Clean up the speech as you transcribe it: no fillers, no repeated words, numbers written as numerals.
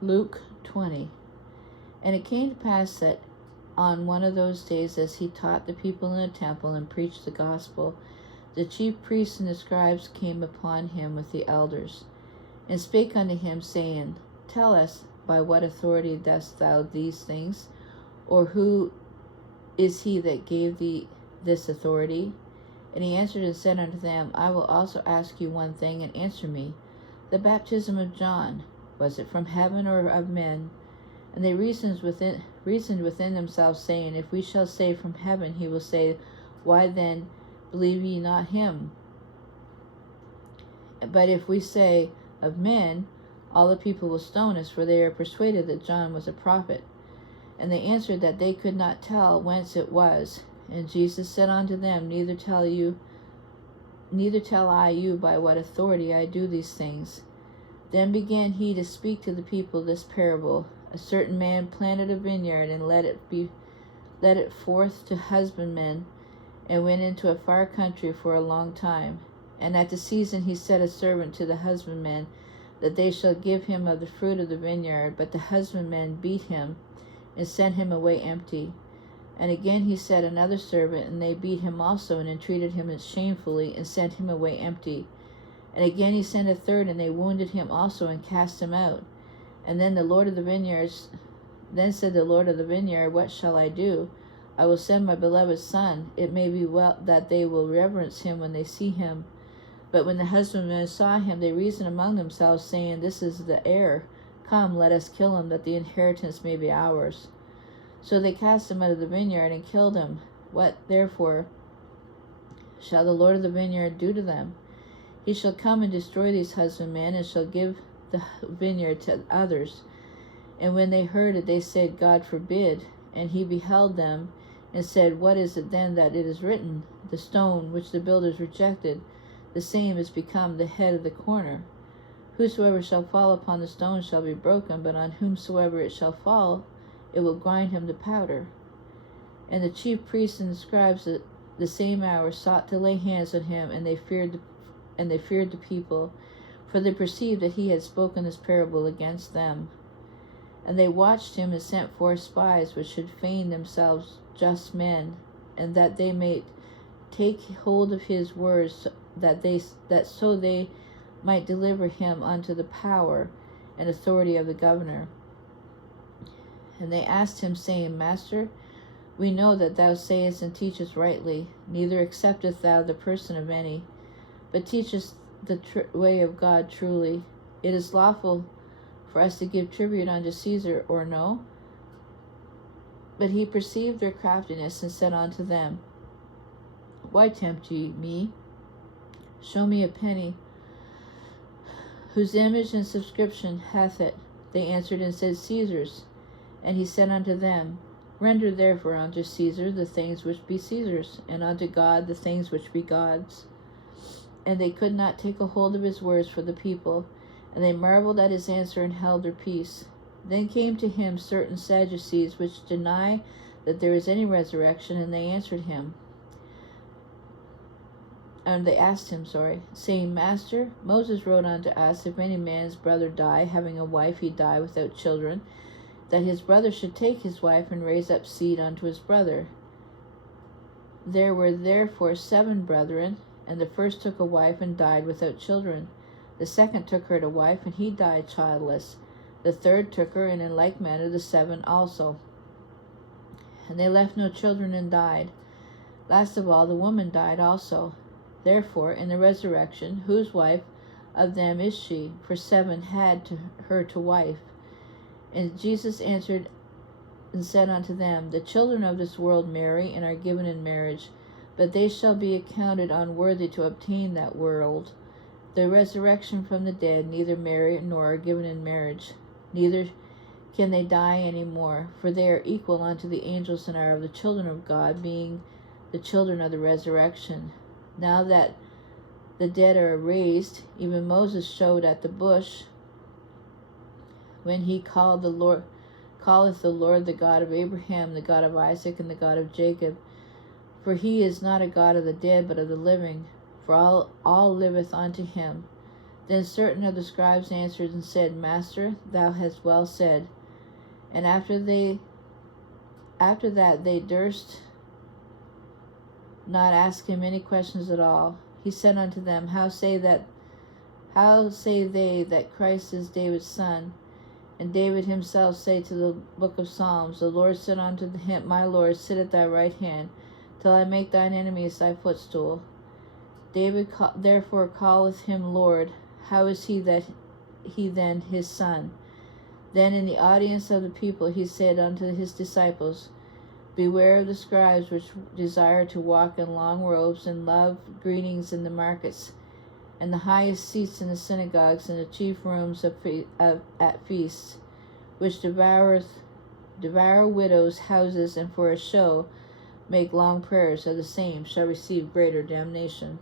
Luke 20. And it came to pass that on one of those days, as he taught the people in the temple and preached the gospel, the chief priests and the scribes came upon him with the elders, and spake unto him, saying, Tell us, by what authority dost thou these things? Or who is he that gave thee this authority? And he answered and said unto them, I will also ask you one thing, and answer me. The baptism of John, was it from heaven or of men? And they reasoned within themselves, saying, If we shall say from heaven, he will say, Why then believe ye not him? But if we say of men, all the people will stone us, for they are persuaded that John was a prophet. And they answered that they could not tell whence it was. And Jesus said unto them, Neither tell I you by what authority I do these things. Then began he to speak to the people this parable. A certain man planted a vineyard, and let it forth to husbandmen, and went into a far country for a long time. And at the season he set a servant to the husbandmen, that they shall give him of the fruit of the vineyard. But the husbandmen beat him, and sent him away empty. And again he set another servant, and they beat him also, and entreated him shamefully, and sent him away empty. And again he sent a third, and they wounded him also, and cast him out. And then said the Lord of the vineyard, What shall I do? I will send my beloved son. It may be well that they will reverence him when they see him. But when the husbandmen saw him, they reasoned among themselves, saying, This is the heir. Come, let us kill him, that the inheritance may be ours. So they cast him out of the vineyard, and killed him. What, therefore, shall the Lord of the vineyard do to them? He shall come and destroy these husbandmen, and shall give the vineyard to others. And when they heard it, they said, God forbid. And he beheld them, and said, What is it then that it is written? The stone which the builders rejected, the same is become the head of the corner. Whosoever shall fall upon the stone shall be broken, but on whomsoever it shall fall, it will grind him to powder. And the chief priests and the scribes at the same hour sought to lay hands on him, and they feared the people, for they perceived that he had spoken this parable against them. And they watched him, and sent forth spies, which should feign themselves just men, and that they may take hold of his words, that so they might deliver him unto the power and authority of the governor. And they asked him, saying, Master, we know that thou sayest and teachest rightly, neither acceptest thou the person of any, but teachest the way of God truly. It is lawful for us to give tribute unto Caesar, or no? But he perceived their craftiness, and said unto them, Why tempt ye me? Show me a penny. Whose image and subscription hath it? They answered and said, Caesar's. And he said unto them, Render therefore unto Caesar the things which be Caesar's, and unto God the things which be God's. And they could not take a hold of his words for the people, and they marveled at his answer, and held their peace. Then came to him certain Sadducees, which deny that there is any resurrection, and they asked him, saying, Master, Moses wrote unto us, if any man's brother die, having a wife, he die without children, that his brother should take his wife, and raise up seed unto his brother. There were therefore 7 brethren, and the first took a wife, and died without children. The second took her to wife, and he died childless. The third took her, and in like manner the 7 also. And they left no children, and died. Last of all, the woman died also. Therefore, in the resurrection, whose wife of them is she? For 7 had her to wife. And Jesus answered and said unto them, The children of this world marry, and are given in marriage, but they shall be accounted unworthy to obtain that world. The resurrection from the dead neither marry nor are given in marriage, neither can they die any more, for they are equal unto the angels, and are of the children of God, being the children of the resurrection. Now that the dead are raised, even Moses showed at the bush, when he calleth the Lord the God of Abraham, the God of Isaac, and the God of Jacob. For he is not a God of the dead, but of the living, for all liveth unto him. Then certain of the scribes answered and said, Master, thou hast well said. And after that they durst not ask him any questions at all. He said unto them, How say they that Christ is David's son? And David himself said to the book of Psalms, The Lord said unto him, My Lord, sit at thy right hand, till I make thine enemies thy footstool. David therefore calleth him Lord. How is he then his son? Then in the audience of the people he said unto his disciples, Beware of the scribes which desire to walk in long robes, and love greetings in the markets, and the highest seats in the synagogues, and the chief rooms at feasts, which devour widows' houses, and for a show make long prayers. Of the same shall receive greater damnation.